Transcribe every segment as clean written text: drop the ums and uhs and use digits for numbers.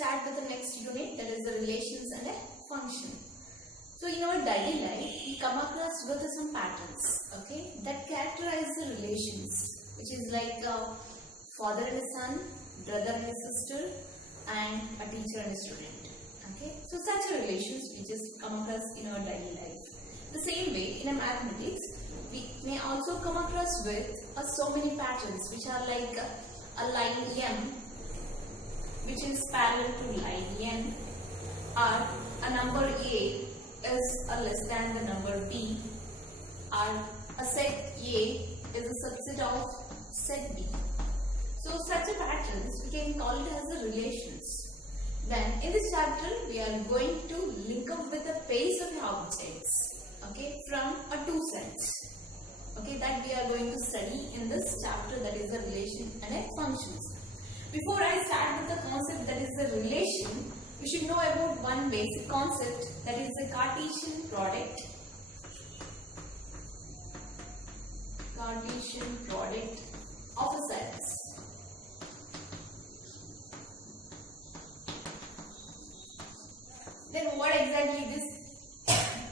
start with the next unit, that is the relations and a function. So in our daily life, we come across with some patterns, okay, that characterize the relations, which is like a father and a son, brother and a sister, and a teacher and a student. Okay, so such a relations we just come across in our daily life. The same way in a mathematics, we may also come across with so many patterns which are like a line M, which is parallel to line N, or a number A is less than the number B, or a set A is a subset of set B. So such a patterns we can call it as the relations. Then in this chapter we are going to link up with the pairs of objects, okay, from two sets, okay, that we are going to study in this chapter, that is the relation and a functions. Before I start with the concept that is the relation, we should know about one basic concept, that is the Cartesian product. Cartesian product of a sets. Then what exactly this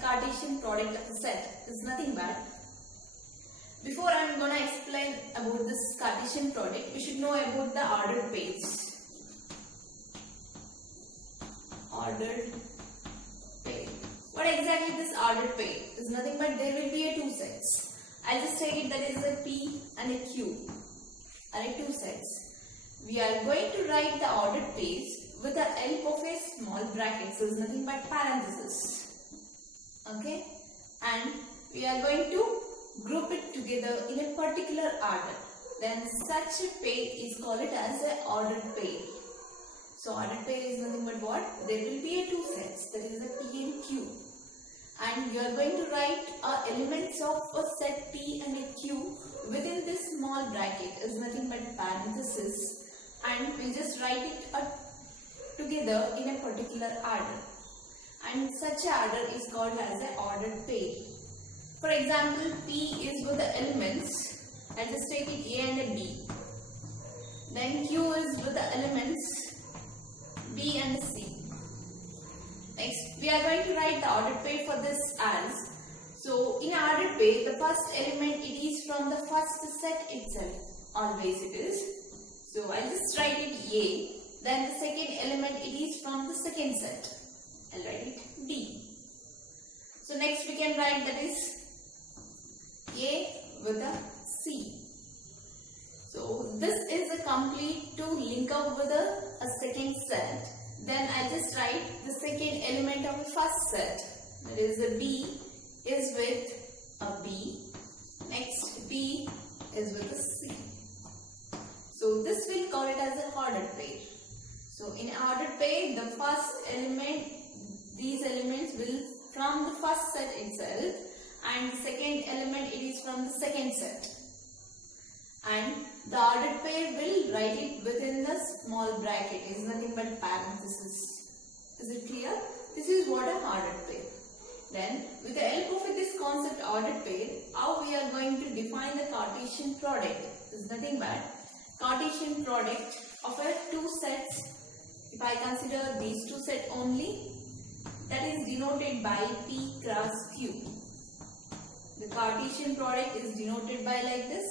Cartesian product of a set is? Nothing but, before I am going to explain about this Cartesian product, we should know about the ordered pairs. Ordered pair. What exactly this ordered pair is? Nothing but there will be two sets. I'll just take it that is a P and a Q. Are two sets. We are going to write the ordered pairs with the help of a small bracket, so it's nothing but parenthesis. Okay, and we are going to group it together in a particular order. Then such a pair is called it as an ordered pair. So ordered pair is nothing but what? There will be two sets, that is a P and Q. And you are going to write elements of a set P and a Q within this small bracket is nothing but parenthesis, and we'll just write it together in a particular order. And such a order is called as an ordered pair. For example, P is with the elements, I'll just take it A and a B. Then Q is with the elements B and C. Next, we are going to write the ordered pair for this as, so in ordered pair, the first element it is from the first set itself, always it is. So I'll just write it A. Then the second element it is from the second set. I'll write it B. So next we can write that is A with a C. So this is a complete to link up with a second set. Then I just write the second element of the first set. That is the B is with a B. Next B is with a C. So this will call it as an ordered pair. So in ordered pair, the first element, these elements will from the first set itself, and the second element it is from the second set. And the ordered pair will write it within the small bracket, it is nothing but parenthesis. Is it clear? This is what an ordered pair. Then with the help of this concept ordered pair, how we are going to define the Cartesian product is nothing but Cartesian product of two sets. If I consider these two sets only, that is denoted by P cross Q. The Cartesian product is denoted by like this.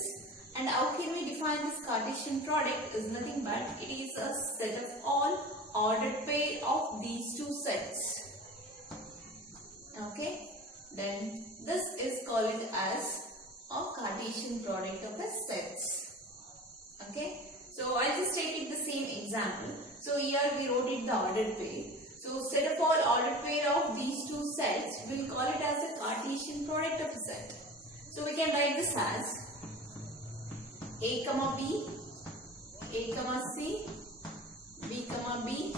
And how can we define this Cartesian product is nothing but it is a set of all ordered pair of these two sets. Okay, then this is called as a Cartesian product of the sets. Okay, so I'll just take it the same example. So here we wrote it the ordered pair. So set of all ordered pair of these two sets, we'll call it as a Cartesian product of a set. So we can write this as A comma B, A comma C, B comma B,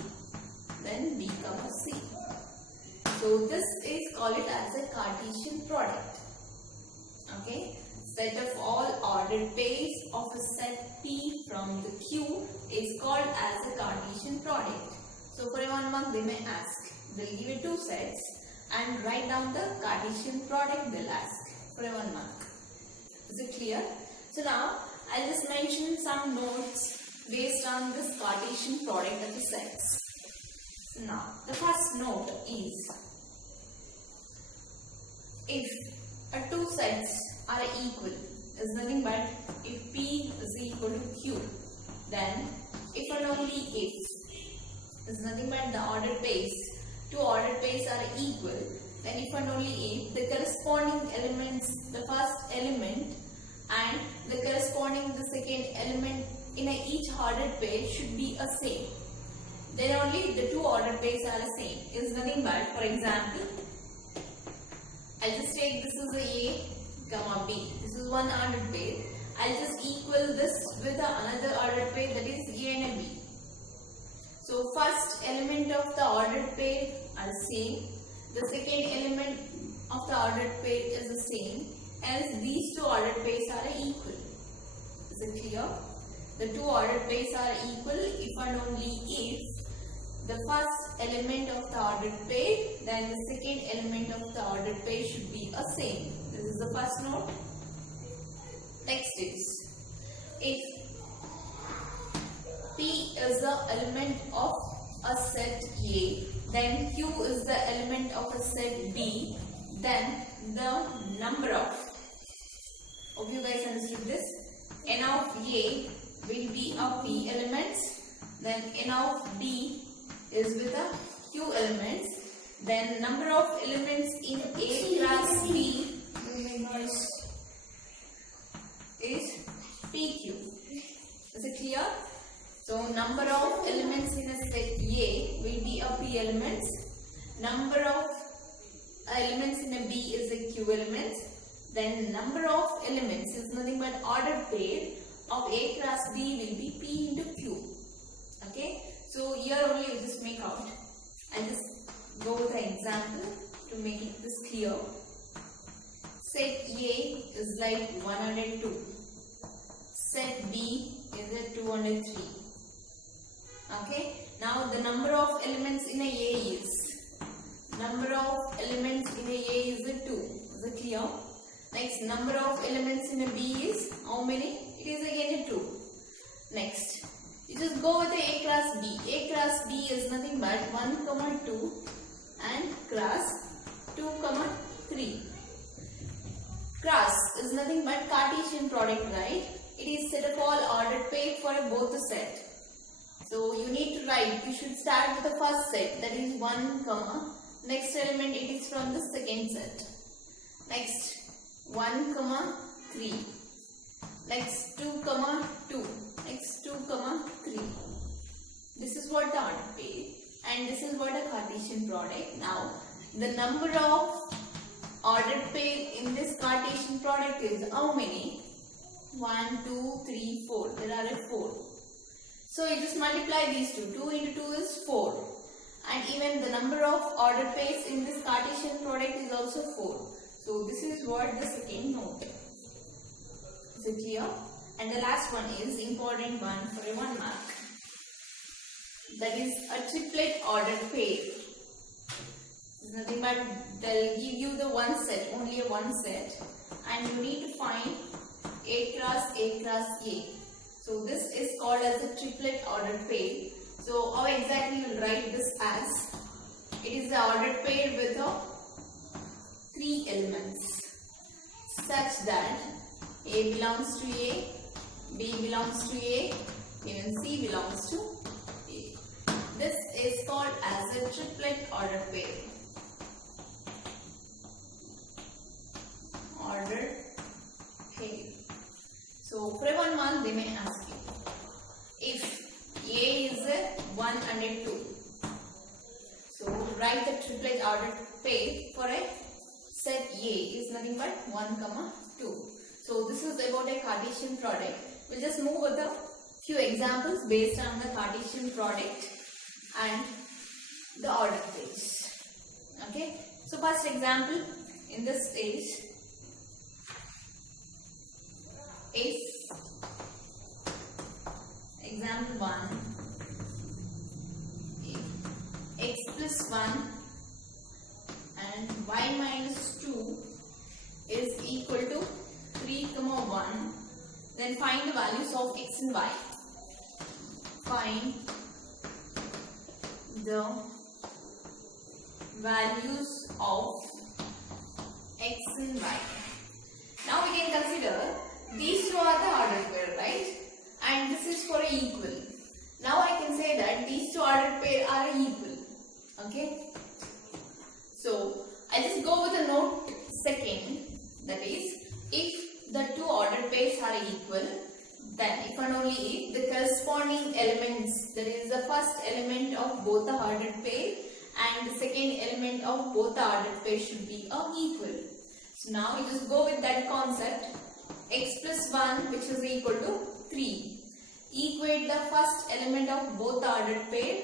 then B comma C. So this is called it as a Cartesian product. Okay, set of all ordered pairs of a set P from the Q is called as a Cartesian product. So for a 1 mark they may ask, they'll give you two sets and write down the Cartesian product they'll ask for a 1 mark. Is it clear? So now I'll just mention some notes based on this Cartesian product of the sets. Now, the first note is if two sets are equal is nothing but if P is equal to Q, then if and only if is nothing but the ordered pairs, two ordered pairs are equal, then if and only if the corresponding elements, the first element and the corresponding the second element in each ordered pair should be a same, then only the two ordered pairs are the same. Is nothing but, for example, I'll just take this is A comma B. This is one ordered pair. I'll just equal this with another ordered pair, that is A and a B. So first element of the ordered pair are same. The second element of the ordered pair is the same. Else these two ordered pairs are equal. Is it clear? The two ordered pairs are equal if and only if the first element of the ordered pair, then the second element of the ordered pair should be a same. This is the first note. Next is, if P is the element of a set A, then Q is the element of a set B, then the number of, hope you guys understood this, N of A will be of P elements, then N of B is with a Q elements, then number of elements in A class B is PQ. Is it clear? So number of elements in a set A will be a P elements, number of elements in a B is a Q elements, then number of elements is nothing but ordered pair of A class B will be P into Q. Okay, so here only you just make out. I just go with an example to make this clear. Set A is like 102. Set B is at 203. Okay, now the number of elements in a is, number of elements in a is a 2. Is it clear? Next, number of elements in a B is how many? It is again a 2. Next, you just go with the A class B. A class B is nothing but 1, 2 and class 2, 3. Class is nothing but Cartesian product, right? It is set of all ordered pair for both the set. So you need to write, you should start with the first set, that is 1, next element it is from the second set. Next 1, 3. Next 2, 2. Next 2, 3. This is what the ordered pair and this is what a Cartesian product. Now the number of ordered pair in this Cartesian product is how many? 1, 2, 3, 4. There are 4. So you just multiply these two. 2 into 2 is 4. And even the number of ordered pairs in this Cartesian product is also 4. So this is what the second note. Is it clear? And the last one is important one for a 1 mark. That is a triplet ordered pair. It's nothing but they'll give you the one set, only a one set, and you need to find A class A. So this is called as a triplet ordered pair. So how exactly you will write this as? It is the ordered pair with 3 elements such that A belongs to A, B belongs to A, even C belongs to A. This is called as a triplet ordered pair. Ordered pair. So for 1 mark they may ask you, if A is a 1 and a 2. So write the triplet ordered pair for a set A is nothing but 1, 2. So this is about a Cartesian product. We'll just move with a few examples based on the Cartesian product and the ordered pairs. Okay. So first example in this is, if example 1, if x plus 1 and y minus 2 is equal to 3, 1, then find the values of x and y. Find the values of x and y. Now we can consider these two are the ordered pair, right? And this is for equal. Now I can say that these two ordered pair are equal. Okay. So I just go with a note second, that is, if the two ordered pairs are equal, then if and only if the corresponding elements, that is the first element of both the ordered pair and the second element of both the ordered pair should be equal. So now we just go with that concept, x plus 1 which is equal to 3. Equate the first element of both the ordered pair,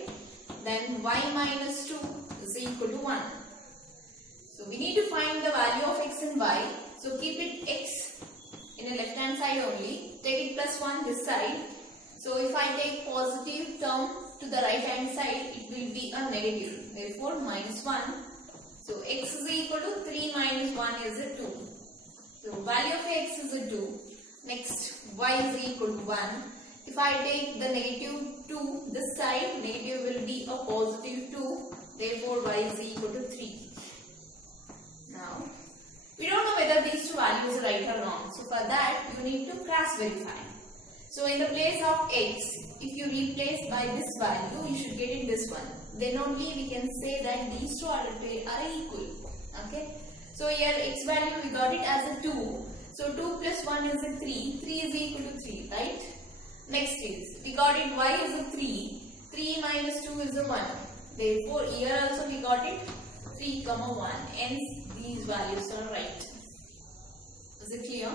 then y minus 2 is equal to 1. So we need to find the value of x and y. So keep it x in the left hand side only. Take it plus 1 this side. So if I take positive term to the right hand side, it will be a negative. Therefore minus 1. So x is equal to 3 minus 1 is a 2. So value of x is a 2. Next y is equal to 1. If I take the negative 2 this side, negative will be a positive 2. Therefore y is equal to 3. Now, we don't know whether these two values are right or wrong. So for that, you need to cross verify. So in the place of x, if you replace by this value, you should get it this one. Then only we can say that these two ordered pair are equal. Okay. So here x value we got it as a 2. So 2 plus 1 is a 3. 3 is equal to 3, right? Next is, we got it y is a 3. 3 minus 2 is a 1. Therefore, here also we got it 3, 1. Hence, these values are right. Is it clear?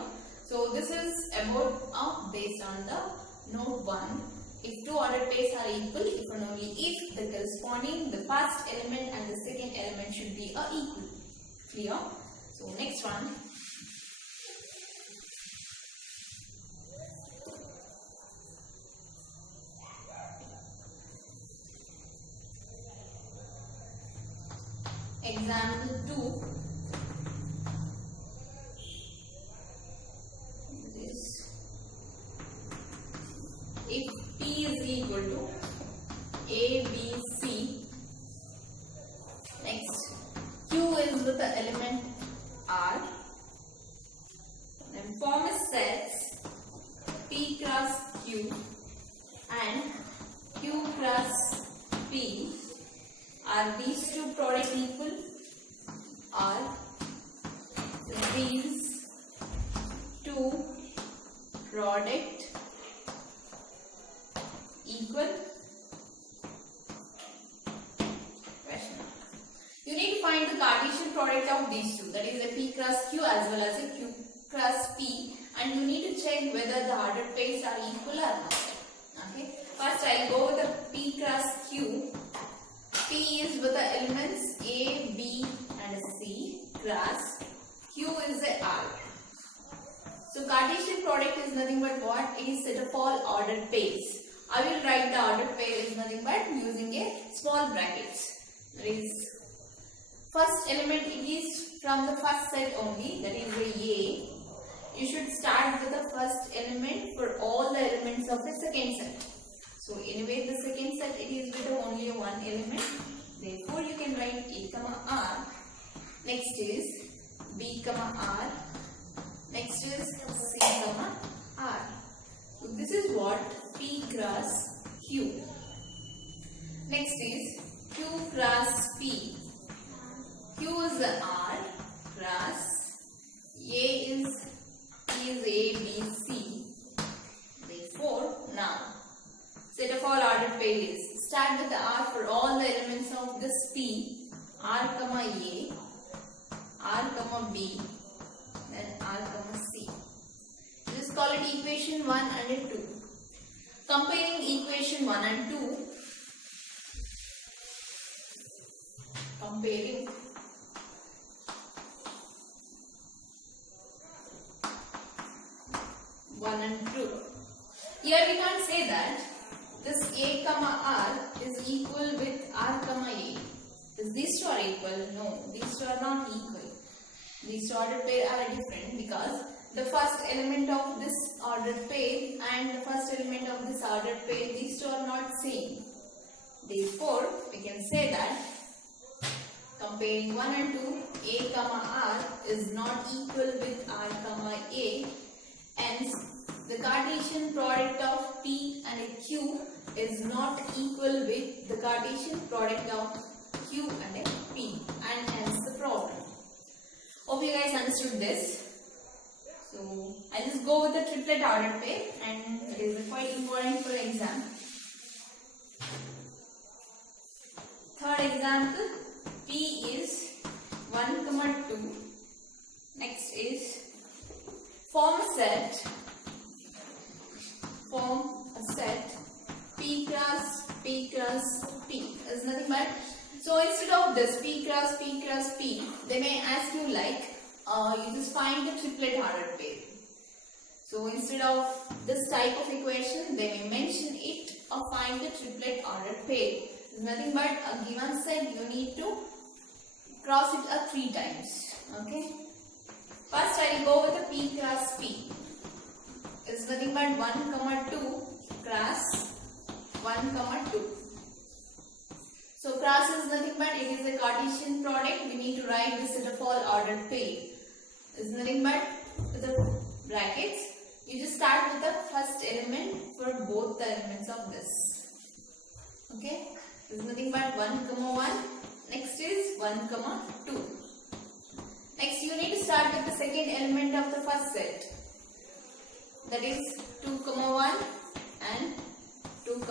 So this is about based on the note 1. If two ordered pairs are equal, if and only if the corresponding, the first element and the second element should be equal. Clear? So next one. Example 2. If P is equal to A, B, C, next Q is with the element R, then form a sets P cross Q and Q cross P. Are these two products equal? Are these two product equal? Question. You need to find the Cartesian product of these two, that is a P cross Q as well as a Q cross P, and you need to check whether the ordered pairs are equal or not. Okay. First I will go with the P cross Q. P is with the elements A, B and C cross. Q is a R. So Cartesian product is nothing but what? It is set of all ordered pairs. I will write the ordered pair is nothing but using a small brackets. That is, first element it is from the first set only, that is the A. You should start with the first element for all the elements of the second set. So anyway, the second set it is with only one element. Therefore, you can write A, R. Next is B, R. Next is C, R. So this is what P cross Q. Next is Q cross P. Q is the R cross A is A, B, C. Therefore, now set of all ordered pairs. Start with the R for all the elements of this P. R, A, R, B, then R, C. Just call it equation 1 and 2. Comparing equation 1 and 2. Comparing one and 2. Here we can't say that this A, R is equal with R, A. Is these two are equal? No, these two are not equal. These two ordered pair are different because the first element of this ordered pair and the first element of this ordered pair, these two are not same. Therefore, we can say that pairing 1 and 2, A comma R is not equal with R comma A. Hence, the Cartesian product of P and a Q is not equal with the Cartesian product of Q and a P, and hence the problem. Hope you guys understood this. So, I'll just go with the triplet ordered pair, and it is quite important for exam. Third example, P is 1, 2. Next is form a set P cross P is nothing but, so instead of this P cross P, they may ask you like you just find the triplet ordered pair. So instead of this type of equation, they may mention it or find the triplet ordered pair. It's nothing but a given set, you need to cross it 3 times. Okay. First I will go with the P cross P. It's nothing but 1, 2 cross 1, 2. So cross is nothing but it is a Cartesian product. We need to write this set of all ordered pair. It's nothing but with the brackets. You just start with the first element for both the elements of this. Okay. It's nothing but 1, 1. Next is 1, 2. Next you need to start with the second element of the first set. That is 2, 1 and 2,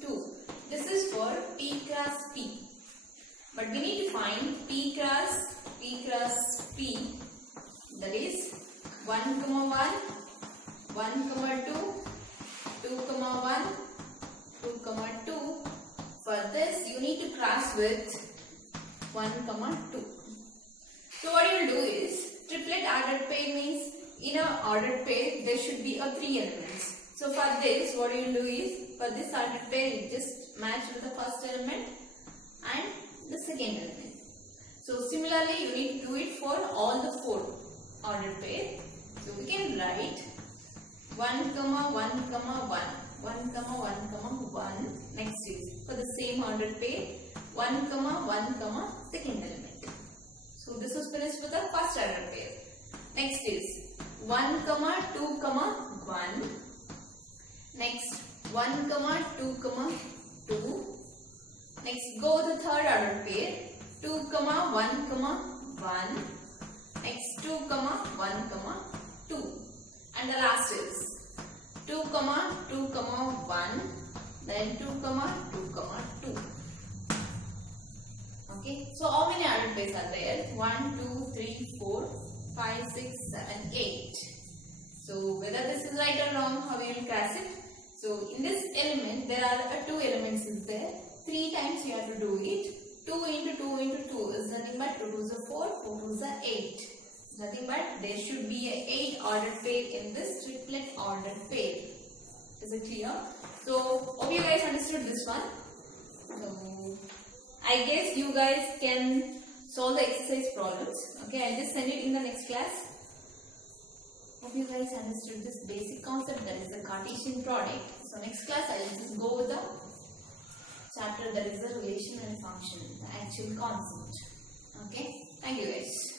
2. This is for P cross P. But we need to find P cross P. That is 1, 1, 1, 2, 2, 1, 2, 2. For this, you need to cross with 1, 2. So what you will do is, triplet ordered pair means in an ordered pair there should be 3 elements. So for this, what you will do is, for this ordered pair, you just match with the first element and the second element. So similarly, you need to do it for all the 4 ordered pair. So we can write 1, 1, 1, 1, 1. Next is for the same ordered pair 1, 1, second element. So this was finished with the first ordered pair. Next is 1, 2, 1. Next 1, 2, 2. Next go the third ordered pair 2, 1, 1. Next 2, 1, 2. And the last is 2, 2, 1, then 2, 2. Okay, so how many ordered pairs are there? 1, 2, 3, 4, 5, 6, 7, 8. So whether this is right or wrong, how we will cross it? So in this element, there are 2 elements is there. 3 times you have to do it. 2 into 2 into 2 is nothing but 2 2s are 4, 4 2s are 8. Nothing but there should be a 8 ordered pair in this triplet ordered pair. Is it clear? So hope you guys understood this one. So I guess you guys can solve the exercise problems. Okay, I'll just send it in the next class. Hope you guys understood this basic concept, that is the Cartesian product. So next class I will just go with the chapter that is the relation and function, the actual concept. Okay, thank you guys.